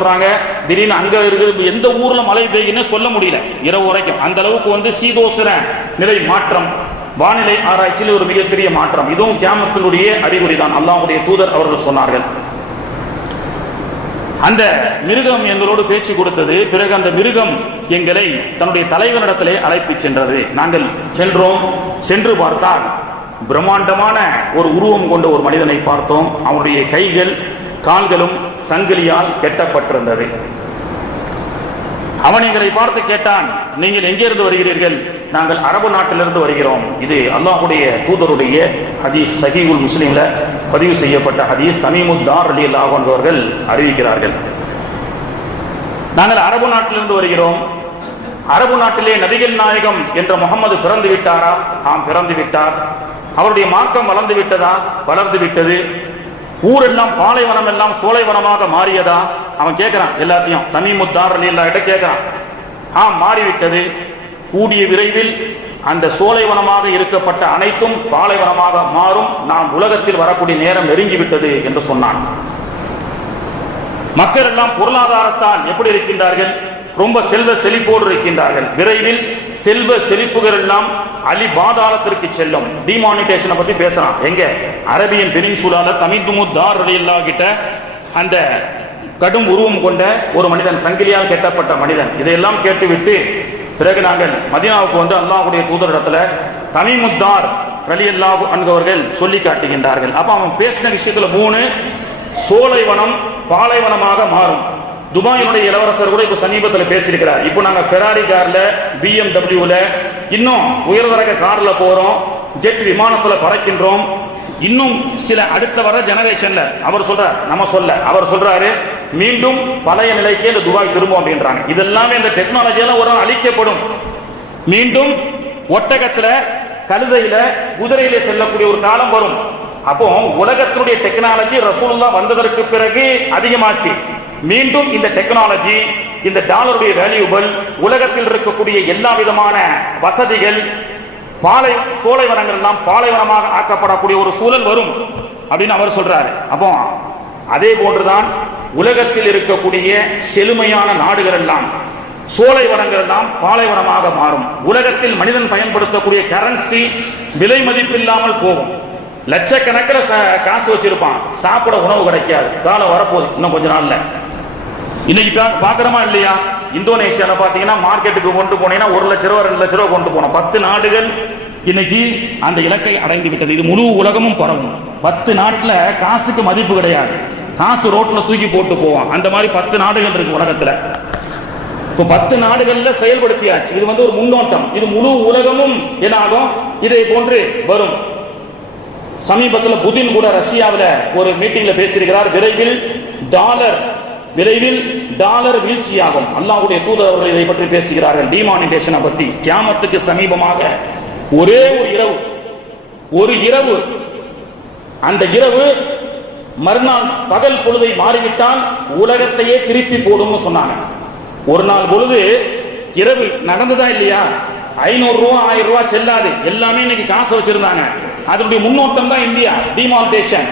சொல்றாங்க. திடீர்னு அங்க இருக்கிற எந்த ஊர்ல மழை பெய்யுன்னு சொல்ல முடியல. இரவு வரைக்கும். அந்த அளவுக்கு வந்து சீதோசன நிலை மாற்றம் வானிலை ஆராய்ச்சியில் ஒரு மிகப்பெரிய மாற்றம். இதுவும் கியாமத்தினுடைய அறிகுறி தான் அல்லாவுடைய தூதர் அவர்கள் சொன்னார்கள். அந்த மிருகம் எங்களோடு பேச்சு கொடுத்தது. பிறகு அந்த மிருகம் எங்களை தன்னுடைய தலைவனிடத்திலே அழைத்து சென்றது. நாங்கள் சென்றோம். சென்று பார்த்தால் பிரம்மாண்டமான ஒரு உருவம் கொண்ட ஒரு மனிதனை பார்த்தோம். அவனுடைய கைகள் கால்களும் சங்கிலியால் கெட்டப்பட்டிருந்தது. அவன் எங்களை பார்த்து கேட்டான் நீங்கள் எங்கிருந்து வருகிறீர்கள்? நாங்கள் அரபு நாட்டிலிருந்து வருகிறோம். இது அல்லாஹுடைய தூதருடைய ஹதீஸ் சஹீகுல் முஸ்லீம்ல பதிவு செய்யப்பட்ட ஹதீஸ் தமீமுத்தார் அலி அல்லாஹ் என்பவர்கள் அறிவிக்கிறார்கள். நாங்கள் அரபு நாட்டிலிருந்து வருகிறோம். அரபு நாட்டிலே நபிகள் நாயகம் என்ற முகமது பிறந்து விட்டாரா ஆம் பிறந்து விட்டார் அவருடைய மார்க்கம் வளர்ந்து விட்டதா? வளர்ந்து விட்டது. ஊரெல்லாம் பாலைவனம் எல்லாம் சோலைவனமாக மாறியதா? அவன் கேட்கிறான் எல்லாத்தையும். தனிமுத்தார் எல்லா கிட்ட கேட்கிறான் ஆ மாறிவிட்டது. கூடிய விரைவில் அந்த சோலைவனமாக இருக்கப்பட்ட அனைத்தும் பாலைவனமாக மாறும். நாம் உலகத்தில் வரக்கூடிய நேரம் நெருங்கிவிட்டது என்று சொன்னான். மக்கள் எல்லாம் பொருளாதாரத்தால் எப்படி இருக்கின்றார்கள்? ரொம்ப செல்வ செழிப்போடு இருக்கின்றார்கள். விரைவில் செல்வ செழிப்புகள் எல்லாம் அலி பாதாளத்திற்கு செல்லும் டிமானிட்டேஷனை பத்தி பேசுறான் எங்க? அரபியன் பெனின்சூலால தமிழ்துமு தார் அலில்லா கிட்ட அந்த கடும் உருவம் கொண்ட ஒரு மனிதன் சங்கிலியால் கெட்டப்பட்ட மனிதன். இதையெல்லாம் கேட்டுவிட்டு பிறகு நாங்கள் மதினாவுக்கு வந்து அல்லாஹுடைய தூதரிடத்துல தமிமுத்தார் ரலி அல்லாஹ் அன்கவர்கள் சொல்லி காட்டுகின்றார்கள். அப்ப அவன் பேசின விஷயத்துல மூணு சோலைவனம் பாலைவனமாக மாறும். துபாயினுடைய இளவரசர் கூட இப்ப சமீபத்தில் பேசியிருக்கிறார். இப்போ நாங்க ஃபெராரி கார்ல பிஎம்டபிள்யூல இன்னும் உயர்தரக கார்ல போறோம். ஜெட் விமானத்துல பறக்கின்றோம். இன்னும் சில அடுத்த வர ஜெனரேஷன்ல அவர் சொல்றார் நம்ம சொல்ல அவர் சொல்றாரு மீண்டும் பழைய நிலைக்கே இந்த துபாய் திரும்பும் அப்படின்றாங்க. இதெல்லாமே இந்த டெக்னாலஜி எல்லாம் ஒரு நாள் அழிக்கப்படும். மீண்டும் ஒட்டகத்துல கழுதையில குதிரையில செல்லக்கூடிய ஒரு காலம் வரும். அப்போ உலகத்தினுடைய டெக்னாலஜி ரசூலுல்லா வந்ததற்கு பிறகு அதிகமாச்சு. மீண்டும் இந்த டெக்னாலஜி இந்த டாலருடைய வேல்யூபிள் உலகத்தில் இருக்கக்கூடிய எல்லா விதமான வசதிகள் பாலை சோலைவனங்கள் எல்லாம் பாலைவனமாக ஆக்கப்படக்கூடிய ஒரு சூழல் வரும் அப்படின்னு அவர் சொல்றாரு. அப்போ அதே போன்றுதான் உலகத்தில் இருக்கக்கூடிய செழுமையான நாடுகள் எல்லாம் சோலைவனங்கள் எல்லாம் பாலைவனமாக மாறும். உலகத்தில் மனிதன் பயன்படுத்தக்கூடிய கரன்சி விலை மதிப்பில்லாமல் போகும். லட்சக்கணக்கில் ச- காசு வச்சிருப்பான். சாப்பிட உணவு கிடைக்காது. காலம் வரப்போகுது. இன்னும் கொஞ்ச நாள்ல. இன்னைக்கு பா- பாக்குறோமா இல்லையா? இந்தோனேஷியால பாத்தீங்கன்னா மார்க்கெட்டுக்கு கொண்டு போனீங்கன்னா ஒரு லட்ச ரூபா ரெண்டு லட்ச ரூபா கொண்டு போனோம். பத்து நாடுகள் இன்னைக்கு அந்த இலக்கை அடைந்து விட்டது. இது முழு உலகமும் பரவும். பத்து நாட்டுல காசுக்கு மதிப்பு கிடையாது. காசு ரோட்ல தூக்கி போட்டு போவான். அந்த மாதிரி பத்து நாடுகள் இருக்கு உலகத்துல. இப்போ பத்து நாடுகள்ல செயல்படுத்தியாச்சு. இது வந்து ஒரு முன்னோட்டம். இது முழு உலகமும் என்னாகும்? இதை போன்று வரும். சமீபத்தில் புதின் கூட ரஷ்யாவில் ஒரு மீட்டிங்ல பேசியிருக்கிறார். விரைவில் டாலர் விரைவில் டாலர் வீழ்ச்சியாகும். அல்லாஹுடைய தூதர் அவர்கள் இதை பற்றி பேசுகிறார்கள். டிமானிட்டேஷனை பத்தி. கியாமத்துக்கு சமீபமாக ஒரே ஒரு இரவு ஒரு இரவு அந்த இரவு மறுநாள் பகல் பொழுதை மாறிவிட்டால் உலகத்தையே திருப்பி போடும்னு சொன்னாங்க. ஒரு நாள் பொழுது இரவு நடந்ததா இல்லையா? ஐநூறு ரூபா ஆயிரம் ரூபாய் செல்லாது. எல்லாமே இன்னைக்கு காசு வச்சிருந்தாங்க. அதனுடைய முன்னோட்டம் தான் இந்தியா. டிமானிட்டேஷன்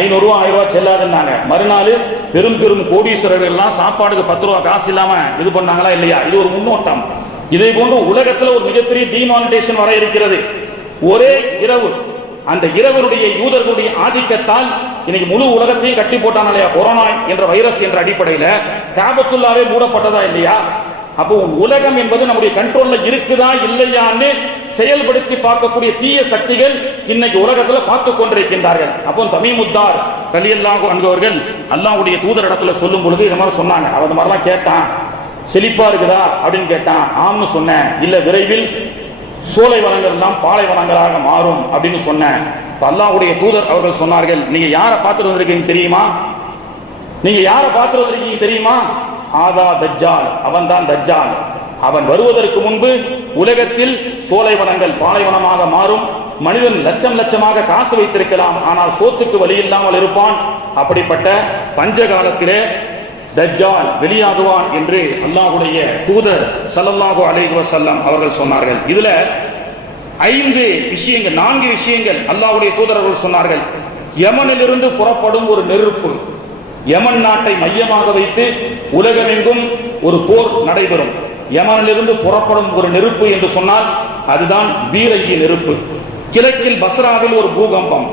ஐநூறு ரூபா ஆயிரம் ரூபாய் செல்லாதுன்னாங்க. மறுநாள் பெரும் பெரும் கோடீஸ்வரர்கள் எல்லாம் சாப்பாடுக்கு பத்து ரூபா காசு இல்லாம இது பண்ணாங்களா இல்லையா? இது ஒரு முன்னோட்டம். இதே போன்று உலகத்துல ஒரு மிகப்பெரிய டிமானிட்டேஷன் வர இருக்கிறது. ஒரே இரவு. அந்த இரவனுடைய யூதர்களுடைய ஆதிக்கத்தால் இன்னைக்கு முழு உலகத்தையும் கட்டி போட்டான் இல்லையா? கொரோனா என்ற வைரஸ் என்ற அடிப்படையில காபத்துள்ளாவே மூடப்பட்டதா இல்லையா? அப்போ உலகம் என்பது நம்முடைய கண்ட்ரோல்ல இருக்குதா இல்லையான்னு செயல்படுத்தி பார்க்கக்கூடிய தீய சக்திகள் இன்னைக்கு உலகத்துல பார்த்து கொண்டிருக்கின்றார்கள். அப்போ தமிமுத்தார் கலியல்லாஹு அன்பவர்கள் அல்லாவுடைய தூதர் இடத்துல சொல்லும் பொழுது இந்த மாதிரி சொன்னாங்க. அவர் இந்த மாதிரிலாம் கேட்டான். செழிப்பா இருக்குதா அப்படின்னு கேட்டான். ஆம்னு சொன்னேன். இல்ல விரைவில் சோலை வனங்கள் எல்லாம் பாலை வனங்களாக மாறும் அப்படின்னு சொன்னேன். அல்லாவுடைய தூதர் அவர்கள் சொன்னார்கள் நீங்க யாரை பார்த்துட்டு வந்திருக்கீங்க தெரியுமா? நீங்க யாரை பார்த்துட்டு வந்திருக்கீங்க தெரியுமா? ஆதா தஜ்ஜால் அவன் தான் தஜ்ஜால். அவன் வருவதற்கு முன்பு உலகத்தில் சோலைவனங்கள் பாலைவனமாக மாறும். மனிதன் லட்சம் லட்சமாக காசு வைத்திருக்கலாம். ஆனால் சோத்துக்கு வழி இல்லாமல் இருப்பான். அப்படிப்பட்ட பஞ்ச காலத்திலே தஜ்ஜால் வெளியாகுவான் என்று அல்லாஹ்வுடைய தூதர் ஸல்லல்லாஹு அலைஹி வசல்லம் அவர்கள் சொன்னார்கள். இதுல ஐந்து விஷயங்கள் நான்கு விஷயங்கள் அல்லாஹுடைய தூதர் அவர்கள் சொன்னார்கள். யமனிலிருந்து புறப்படும் ஒரு நெருப்பு. யமன் நாட்டை மையமாக வைத்து உலகமெங்கும் ஒரு போர் நடைபெறும். யமனிலிருந்து புறப்படும் ஒரு நெருப்பு என்று சொன்னால் அதுதான் பீரங்கி நெருப்பு. கிழக்கில் பஸ்ராவில் ஒரு பூகம்பம்.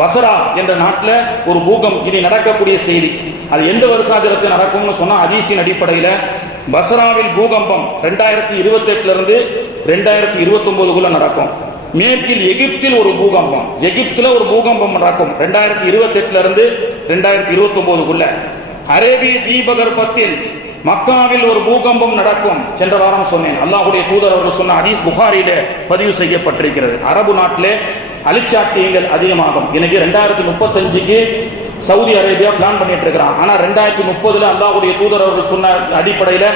பசரா என்ற நாட்டில் ஒரு பூகம் இனி நடக்கக்கூடிய செய்தி. அது எந்த வருஷாஜலத்தில் நடக்கும்னு சொன்னால் அதிசியின் அடிப்படையில் பசராவில் பூகம்பம் ரெண்டாயிரத்தி இருபத்தி எட்டுல இருந்து ரெண்டாயிரத்தி இருபத்தி ஒன்பதுக்குள்ள நடக்கும். மேற்கில் எகிப்தில் ஒரு பூகம்பம். எகிப்தில் ஒரு பூகம்பம் நடக்கும். ரெண்டாயிரத்தி இருபத்தி எட்டுல இருந்து ரெண்டாயிரத்தி இருபத்தி ஒன்பதுக்குள்ள அரேபிய தீபகற்பத்தில் மக்காவில் ஒரு பூகம்பம் நடக்கும். சென்ற வாரம் சொன்னேன். அல்லாஹுடைய தூதர் அவர்கள் சொன்ன ஹதீஸ் புகாரில பதிவு செய்யப்பட்டிருக்கிறது. அரபு நாட்டிலே அழிச்சாட்சியங்கள் அதிகமாகும். இன்னைக்கு ரெண்டாயிரத்தி முப்பத்தஞ்சுக்கு சவுதி அரேபியா பிளான் பண்ணிட்டு இருக்கிறான் ஆனா ரெண்டாயிரத்தி முப்பதுல அல்லாஹுடைய தூதர் அவர்கள் சொன்ன அடிப்படையில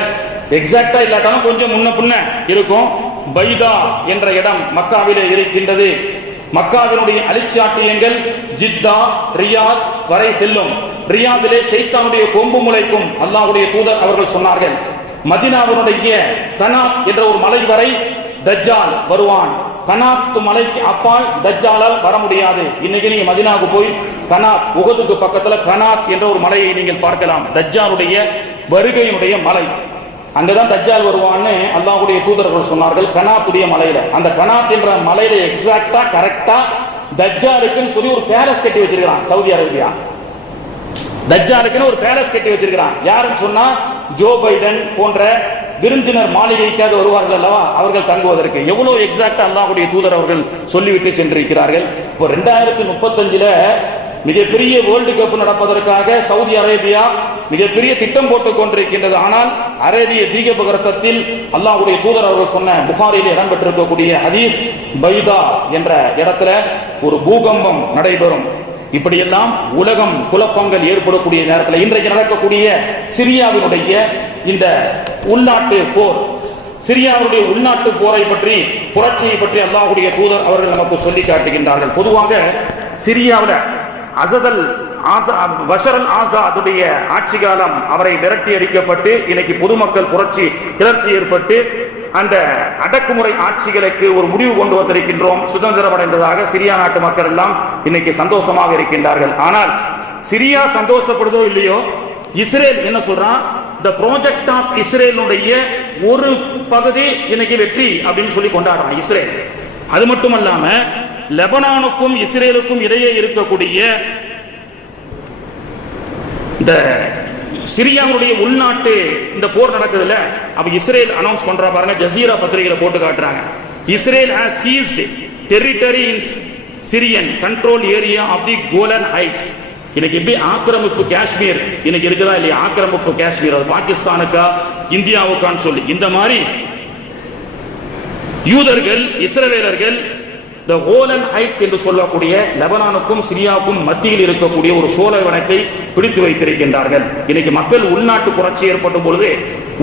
எக்ஸாக்டா இல்லாட்டாலும் கொஞ்சம் முன்ன பின்ன இருக்கும். பைதா என்ற இடம் மக்காவிலே இருக்கின்றது. மக்காவினுடைய அலிச்சாட்டியங்கள் ஜித்தா ரியாத் வரை செல்லும். ரியாதிலே ஷைத்தானுடைய கொம்பு முளைக்கும் அல்லாவுடைய தூதர் அவர்கள் சொன்னார்கள். மதினாவினுடைய கனாப் என்ற ஒரு மலை வரை தஜ்ஜால் வருவான். கனாத் மலைக்கு அப்பால் தஜ்ஜாலால் வர முடியாது. இன்னைக்கு நீங்க மதினாவுக்கு போய் கனாத் உகதுக்கு பக்கத்துல கனாத் என்ற ஒரு மலையை நீங்கள் பார்க்கலாம். தஜ்ஜாலுடைய வருகையினுடைய மலை. அங்கதான் தஜ்ஜால் வருவான்னு அல்லாஹுடைய தூதர்கள் சொன்னார்கள் கனாத்துடைய மலையில. அந்த கனாத் என்ற மலையில எக்ஸாக்டா கரெக்டா தஜ்ஜாலுக்குன்னு சொல்லி ஒரு பேலஸ் கட்டி வச்சிருக்கான் சவுதி அரேபியா. தஜ்ஜாலுக்குன்னு ஒரு பேலஸ் கட்டி வச்சிருக்கிறான். யாருன்னு சொன்னா ஜோ பைடன் போன்ற விருந்தினர் மாளிகைக்காக வருவார்கள் அல்லவா? அவர்கள் தங்குவதற்கு. எவ்வளவு எக்ஸாக்டா அல்லாஹுடைய தூதர் அவர்கள் சொல்லிவிட்டு சென்றிருக்கிறார்கள். இப்போ ரெண்டாயிரத்தி முப்பத்தஞ்சுல மிகப்பெரிய வேர்ல்டு கப் நடப்பதற்காக சவுதி அரேபியா மிகப்பெரிய திட்டம் போட்டுக் கொண்டிருக்கின்றது. ஆனால் அரேபிய தீகபகரத்தத்தில் அல்லாஹுடைய தூதர் அவர்கள் சொன்ன புகாரில் இடம்பெற்றிருக்கக்கூடிய ஹதீஸ் பைதா என்ற இடத்துல ஒரு பூகம்பம் நடைபெறும். இப்படியெல்லாம் உலகம் குழப்பங்கள் ஏற்படக்கூடிய நேரத்தில் இன்றைக்கு நடக்கக்கூடிய சிரியாவினுடைய இந்த உள்நாட்டு போர் சிரியாவுடைய உள்நாட்டு போரை பற்றி புரட்சியை பற்றி அல்லாஹுடைய தூதர் அவர்கள் நமக்கு சொல்லி காட்டுகின்றார்கள். பொதுவாக சிரியாவில் அசதல் பஷரல் ஆசாதுடைய ஆட்சி காலம் அவரை விரட்டி அடிக்கப்பட்டு இன்னைக்கு பொதுமக்கள் புரட்சி கிளர்ச்சி ஏற்பட்டு அந்த அடக்குமுறை ஆட்சிகளுக்கு ஒரு முடிவு கொண்டு வந்திருக்கின்றோம். சுதந்திரம் அடைந்ததாக சிரியா நாட்டு மக்கள் எல்லாம் இன்னைக்கு சந்தோஷமாக இருக்கின்றார்கள். ஆனால் சிரியா சந்தோஷப்படுதோ இல்லையோ? இஸ்ரேல் என்ன சொல்றான்? த ப்ராஜெக்ட் ஆஃப் இஸ்ரேலுடைய ஒரு பகுதி இன்னைக்கு வெற்றி அப்படின்னு சொல்லி கொண்டாடுறான் இஸ்ரேல். அது மட்டுமல்லாம லெபனானுக்கும் இஸ்ரேலுக்கும் இடையே இருக்கக்கூடிய இந்த சிரியாவுடைய உள்நாட்டு இந்த போர் நடக்குதுல்ல அப்ப இஸ்ரேல் அனௌன்ஸ் பண்றா பாருங்க ஜசீரா பத்திரிகையில போட்டு காட்டுறாங்க. Israel has seized territory in Syrian control area of the Golan heights இன்னைக்கு எப்படி ஆக்கிரமிப்பு காஷ்மீர்? இன்னைக்கு இருக்குதா இல்லையா? ஆக்கிரமிப்பு காஷ்மீர். அது பாகிஸ்தானுக்கா இந்தியாவுக்கான்னு சொல்லி. இந்த மாதிரி யூதர்கள் இஸ்ரவேலர்கள் த ஓலன் ஹைட்ஸ் என்று சொல்லக்கூடிய லெபனானுக்கும் சிரியாவுக்கும் மத்தியில் இருக்கக்கூடிய ஒரு சோழவனத்தை பிடித்து வைத்திருக்கின்றார்கள். இன்னைக்கு மக்கள் உள்நாட்டு புரட்சி ஏற்பட்ட பொழுது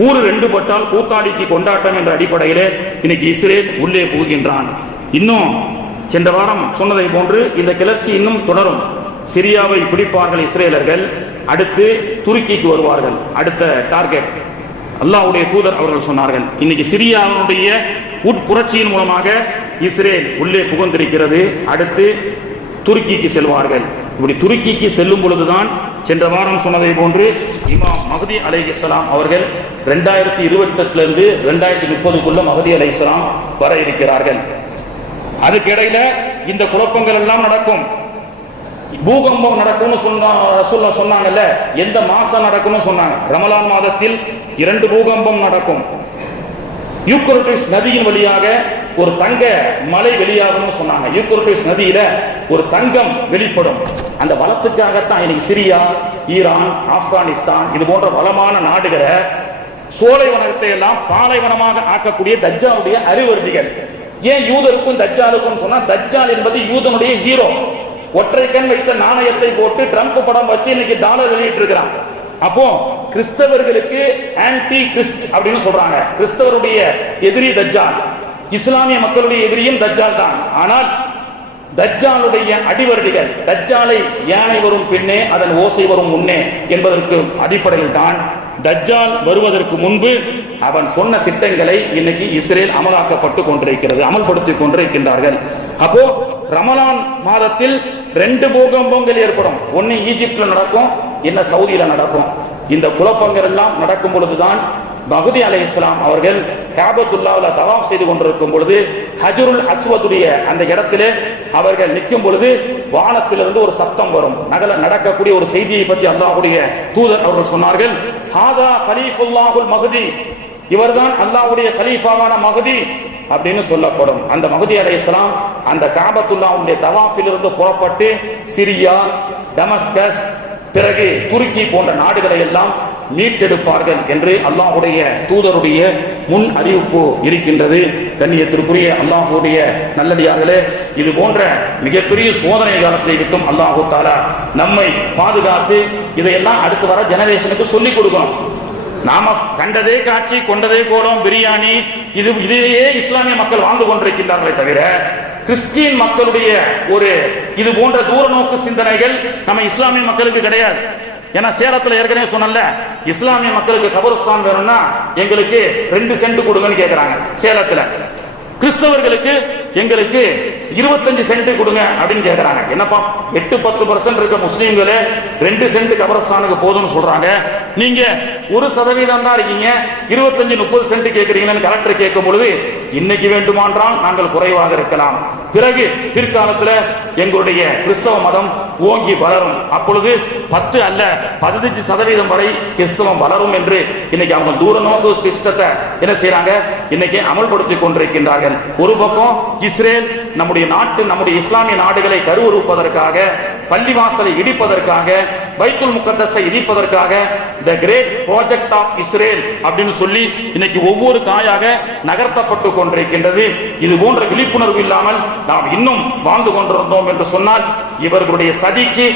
ஊர் ரெண்டு பட்டால் கூத்தாடிக்கு கொண்டாட்டம் என்ற அடிப்படையில் இன்னைக்கு இஸ்ரேல் உள்ளே புகுகின்றான். இன்னும் சென்ற வாரம் சொன்னதை போன்று இந்த கிளர்ச்சி இன்னும் தொடரும். சிரியாவை பிடிப்பார்கள் இஸ்ரேலர்கள். அடுத்து துருக்கிக்கு வருவார்கள். அடுத்த டார்கெட். அல்லாஹ்வுடைய தூதர் அவர்கள் சொன்னார்கள். இன்னைக்கு சிரியாவுடைய உட்புரட்சியின் மூலமாக இஸ்ரேல் உள்ளே புகுந்திருக்கிறது. அடுத்து துருக்கிக்கு செல்வார்கள். இப்படி துருக்கிக்கு செல்லும் பொழுதுதான் சென்ற வாரம் சொன்னதை போன்று இமாம் மகதி அலை இஸ்லாம் அவர்கள் ரெண்டாயிரத்தி இருபத்தெட்டுல இருந்து ரெண்டாயிரத்தி முப்பதுக்குள்ள மகதி அலைஹிஸ்ஸலாம் வர இருக்கிறார்கள். அதுக்கிடையில இந்த குழப்பங்கள் எல்லாம் நடக்கும். பூகம்பம் நடக்கும்னு சொன்னா சொல்ல சொன்னாங்கல்ல எந்த மாசம் நடக்கும்னு சொன்னாங்க. ரமலான் மாதத்தில் இரண்டு பூகம்பம் நடக்கும். யூக்ரட்டிஸ் நதியின் வழியாக ஒரு தங்க மலை வெளியாகும்னு சொன்னாங்க. யூக்ரோட்டிஸ் நதியில ஒரு தங்கம் வெளிப்படும். அந்த வளத்துக்காகத்தான் இன்னைக்கு சிரியா ஈரான் ஆப்கானிஸ்தான் இது போன்ற வளமான நாடுகளை சோலைவனத்தை எல்லாம் பாலைவனமாக ஆக்கக்கூடிய தஜ்ஜாவுடைய அறிவறுதிகள் ஏன் யூதருக்கும் தஜ்ஜாலுக்கும் சொன்னா தஜ்ஜால் என்பது யூதனுடைய ஹீரோ ஒற்றை கண் வைத்த நாணயத்தை போட்டு ட்ரம்ப் படம் வச்சு இன்னைக்கு டாலர் வெளியிட்டு இருக்கிறான் அப்போ கிறிஸ்தவர்களுக்கு ஆன்டி கிறிஸ்ட் அப்படின்னு சொல்றாங்க. கிறிஸ்தவருடைய எதிரி தஜ்ஜால். இஸ்லாமிய மக்களுடைய எதிரியும் தஜ்ஜால் தான். ஆனால் தஜ்ஜாலுடைய அடிவருடிகள் தஜ்ஜாலை யானை வரும் பின்னே அதன் ஓசை வரும் முன்னே என்பதற்கு அடிப்படையில் தான் தஜ்ஜால் வருவதற்கு முன்பு அவன் சொன்ன திட்டங்களை இன்னைக்கு இஸ்ரேல் அமலாக்கப்பட்டு கொண்டிருக்கிறது அமல்படுத்தி கொண்டிருக்கின்றார்கள். அப்போ ரமலான் மாதத்தில் ரெண்டு பூகம்பங்கள் ஏற்படும். ஒன்னு ஈஜிப்ட்ல நடக்கும் என்ன சவுதியில நடக்கும். இந்த குழப்பங்கள் எல்லாம் நடக்கும் பொழுதுதான் பகுதி அலை இஸ்லாம் அவர்கள் காபத்துல்லாவில் தவாஃப் செய்து கொண்டிருக்கும் பொழுது ஹஜருல் அஸ்வதுடைய அந்த இடத்திலே அவர்கள் நிற்கும் பொழுது வானத்திலிருந்து ஒரு சத்தம் வரும். நகல நடக்கக்கூடிய ஒரு செய்தியை பற்றி அல்லாஹுடைய தூதர் அவர்கள் சொன்னார்கள். ஹாதா கலீஃபுல்லாஹுல் மகுதி இவர்தான் அல்லாஹுடைய கலீஃபாவான மகுதி அப்படின்னு சொல்லப்படும். அந்த மகுதி அலைஹிஸ்ஸலாம் அந்த காபத்துல்லாவுடைய தவாஃபிலிருந்து புறப்பட்டு சிரியா டமஸ்கஸ் பிறகு துருக்கி போன்ற நாடுகளை எல்லாம் மீட்டெடுப்பார்கள் என்று அல்லாஹ்வுடைய தூதருடைய முன் அறிவிப்பு இருக்கின்றது. கண்ணியத்திற்குரிய அல்லாஹுடைய நல்லடியார்களே இது போன்ற மிகப்பெரிய சோதனை காலத்தை விட்டும் அல்லாஹு தாலா நம்மை பாதுகாத்து இதையெல்லாம் அடுத்து வர ஜெனரேஷனுக்கு சொல்லிக் கொடுக்கணும் நாம கண்டதே காட்சி கொண்டதே கோலம் பிரியாணி இது இதையே இஸ்லாமிய மக்கள் வாழ்ந்து கொண்டிருக்கின்றார்களே தவிர கிறிஸ்டின் மக்களுடைய ஒரு இது போன்ற தூர நோக்கு சிந்தனைகள் நம்ம இஸ்லாமிய மக்களுக்கு கிடையாது. ஏன்னா சேலத்துல ஏற்கனவே சொன்னல இஸ்லாமிய மக்களுக்கு கபரஸ்தான் வேணும்னா எங்களுக்கு ரெண்டு சென்ட் கொடுங்கன்னு கேக்குறாங்க சேலத்துல. கிறிஸ்தவர்களுக்கு எங்களுக்கு இருபத்தஞ்சு சென்ட் கொடுங்க அப்படின்னு கேட்கிறாங்க என்னப்பா எட்டு பத்து பர்சன்ட் இருக்க முஸ்லீம்களே ரெண்டு சென்ட் கபரஸ்தானுக்கு போதும்னு சொல்றாங்க. நீங்க ஒரு சதவீதம் தான் இருக்கீங்க. இருபத்தஞ்சு முப்பது சென்ட் கேட்கறீங்கன்னு கலெக்டர் கேட்கும் பொழுது இன்னைக்கு வேண்டுமானால் நாங்கள் குறைவாக இருக்கலாம். பிறகு பிற்காலத்துல எங்களுடைய கிறிஸ்தவ மதம் ஓங்கி வளரும். அப்பொழுது பத்து அல்ல பதினஞ்சு சதவீதம் வரை கிறிஸ்தவம் வளரும் என்று இன்னைக்கு அவங்க தூர நோக்கு சிஸ்டத்தை என்ன செய்யறாங்க இன்னைக்கு அமல்படுத்தி கொண்டிருக்கின்றார்கள். ஒரு பக்கம் இஸ்ரேல் நம்முடைய நாட்டு நம்முடைய இஸ்லாமிய நாடுகளை கருவுறுப்பதற்காக பள்ளிவாசலை இடிப்பதற்காக பைத்துல் முகத்தஸை இடிப்பதற்காக the great project of Israel அப்படின்னு சொல்லி இன்னைக்கு ஒவ்வொரு காயாக நகர்த்தப்பட்டு கொண்டிருக்கின்றது. இது போன்ற விழிப்புணர்வு இல்லாமல் நாம் இன்னும் வாழ்ந்து கொண்டிருந்தோம் என்று சொன்னால் இவர்களுடைய சதிக்கு